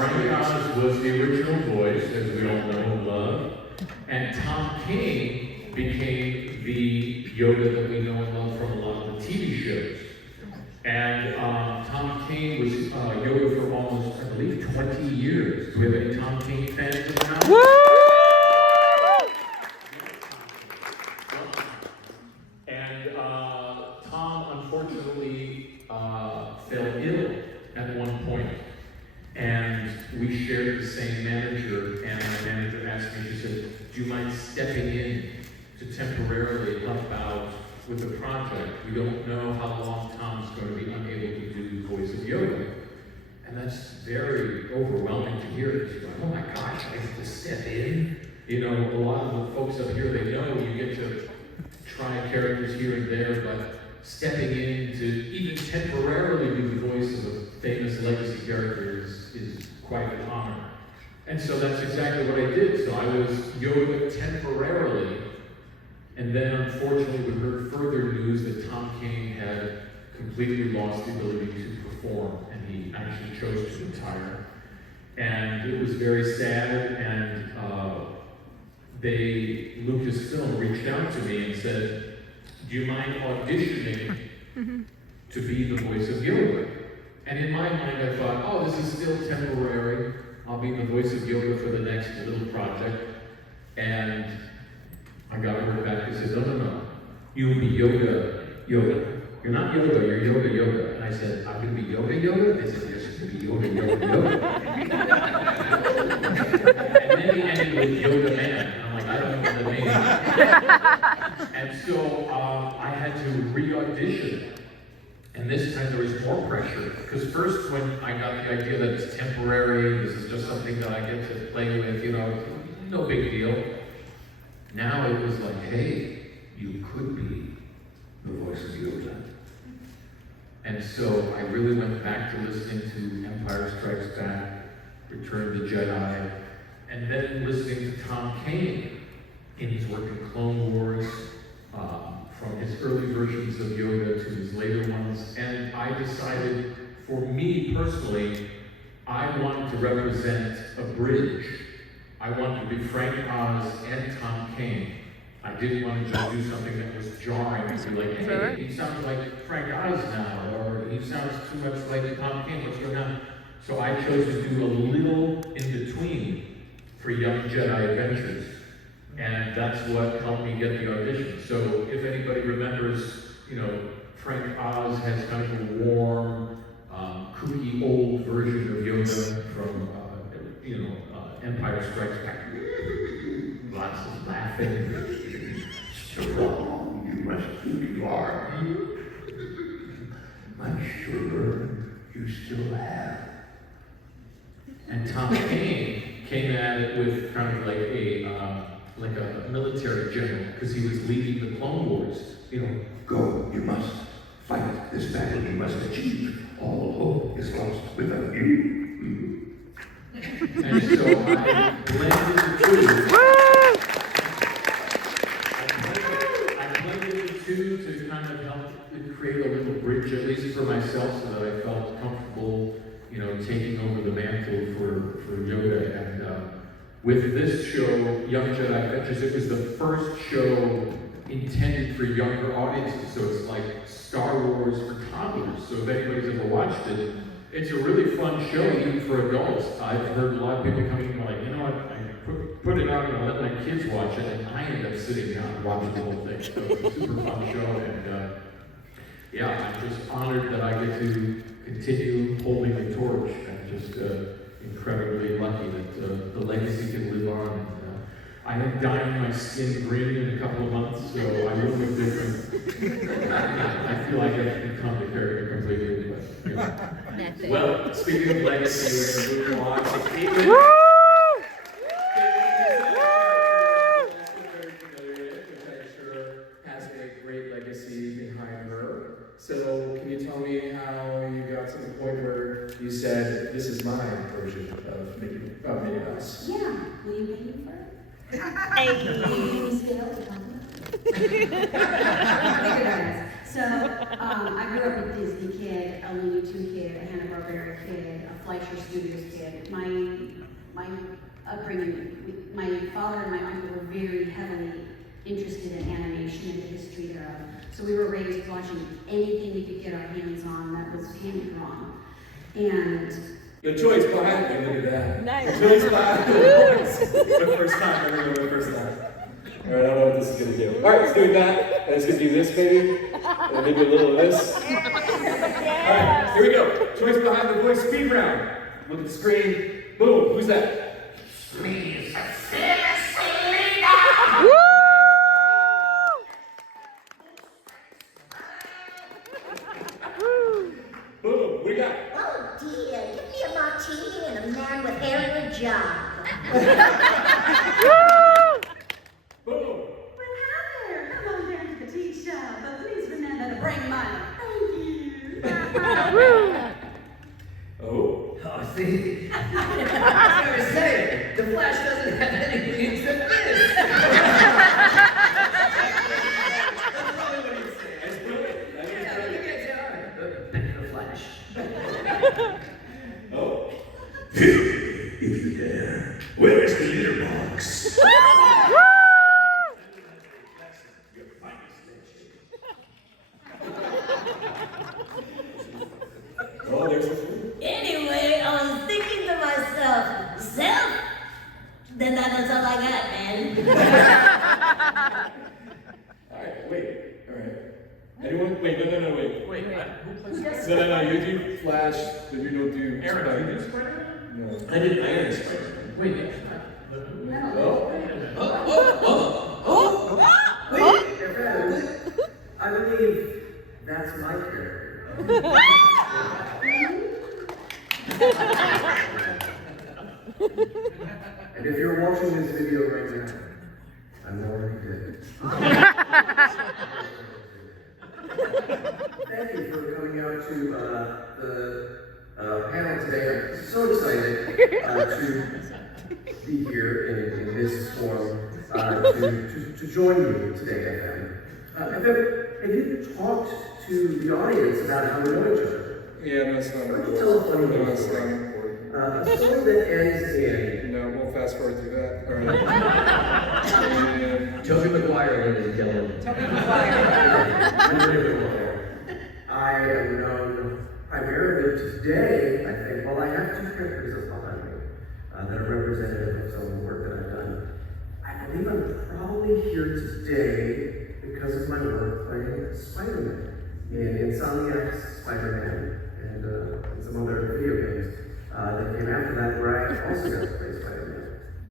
Frank Oz was the original voice, as we all know and love, and Tom King became the Yoda that we know and love from a lot of the TV shows. And Tom King was Yoda for almost, I believe, 20 years. Do we have any Tom King fans in the house? Woo! And Tom, unfortunately, fell ill at one point. And we shared the same manager, and my manager asked me, she said, do you mind stepping in to temporarily help out with the project? We don't know how long Tom's going to be unable to do the voice of Yoda. And that's very overwhelming to hear. It's like, oh my gosh, I have to step in? You know, a lot of the folks up here, they know you get to try characters here and there, but stepping in to even temporarily do the voice of a famous legacy character is quite an honor. And so that's exactly what I did. So I was Yoda temporarily, and then unfortunately we heard further news that Tom King had completely lost the ability to perform, and he actually chose to retire. And it was very sad, and Lucasfilm reached out to me and said, do you mind auditioning to be the voice of Yoda? And in my mind I thought, oh, this is still temporary. I'll be the voice of Yoda for the next little project. And I got word back and said, no. You'll be Yoda. You're not Yoda, you're Yoda. And I said, I'm going to be Yoda? They said, yes, you're going to be Yoda. And then he ended with Yoda Man. And I'm like, I don't know what that means. And so I had to re-audition. And this time there was more pressure. Because first when I got the idea that it's temporary, this is just something that I get to play with, you know, no big deal. Now it was like, hey, you could be the voice of Yoda. And so I really went back to listening to Empire Strikes Back, Return of the Jedi, and then listening to Tom King in his work in Clone Wars, from his early versions of Yoda to his later ones. And I decided, for me personally, I wanted to represent a bridge. I wanted to be Frank Oz and Tom King. I didn't want to just do something that was jarring and be like, hey, he sounds like Frank Oz now, or he sounds too much like Tom King, what's going on? So I chose to do a little in between for Young Jedi Adventures. And that's what helped me get the audition. So if anybody remembers, you know, Frank Oz has kind of a warm, kooky old version of Yoda from, Empire Strikes Back. Lots of laughing. So long, you must think you are. I'm sure you still have. And Tom King came at it with kind of like a military general, because he was leading the Clone Wars. You know, go, you must fight this battle, you must achieve. All hope is lost without you. And so I blended the two. I blended the two to kind of help create a little bridge, at least for myself, so that I felt comfortable, you know, taking over the mantle for Yoda. And with this show, Young Jedi Adventures, it was the first show intended for younger audiences. So it's like Star Wars for toddlers. So if anybody's ever watched it, it's a really fun show even for adults. I've heard a lot of people coming in like, you know what, I put it out and I let my kids watch it, and I end up sitting down and watching the whole thing. So it's a super fun show, and I'm just honored that I get to continue holding the torch. I'm just incredibly lucky that the legacy can live on. And, I am dyeing my skin green in a couple of months, so I look different. I feel like I've become the character completely. But, you know. Well, speaking of legacy, we're going to move on to Kaitlyn. Has a great legacy behind her. So, can you tell me how you got to the point where you said, "This is my version of Minnie Mouse"? Yeah, will you pay me for it? So, I grew up a Disney kid, a Looney Tune kid, a Hanna-Barbera kid, a Fleischer Studios kid. My upbringing, my father and my uncle were very heavily interested in animation and the history thereof. So we were raised watching anything we could get our hands on that was hand-drawn. And Your choice behind me, look at that. Nice. Your choice behind me. The first time, I remember the first time. All right, I don't know what this is gonna do. All right, let's do that. And it's gonna do this, baby. And maybe a little of this. All right, here we go. Choice behind the voice speed round. Look at the screen. Boom, who's that? Please. Boom, what do you got? Oh dear, give me a martini and a man with hair in a jar. Boom. well, hi there. Come on down to the tea shop, but please remember to bring money. Thank you. Oh. Oh, see? I was going to say, the Flash doesn't have anything except this. That's probably what he's saying. That's brilliant. That is Yeah, brilliant. you guys are. Back to the Flash. Oh. If you dare, where is the litter box? Your finest Oh, there's the Anyway, I was thinking to myself, self? Then that's all I got, man. Alright, wait. Alright. Anyone? Wait, no, wait. Wait, who plays No, you do Flash, but you don't do Aaron, Spider-Man. do you do Spider-Man? No. I did Iron Spider-Man. Wait, Oh. Wait, I believe that's my character. And if you're watching this video right now, I'm already dead. Thank you for coming out to the panel today. I'm so excited to be here in this forum to join you today. Have you talked to the audience about how we know each other? Yeah, no, it's not Why don't you important. tell a funny No, little it's not story? important. A story that ends in No, we'll fast forward through that. Alright. Yeah. Toby Maguire, ladies and gentlemen. I am known primarily today, I think, well, I have two characters behind me that are representative of some of the work that I've done. I believe I'm probably here today because of my work playing Spider-Man in Insomniac's Spider-Man and some other video games that came after that, where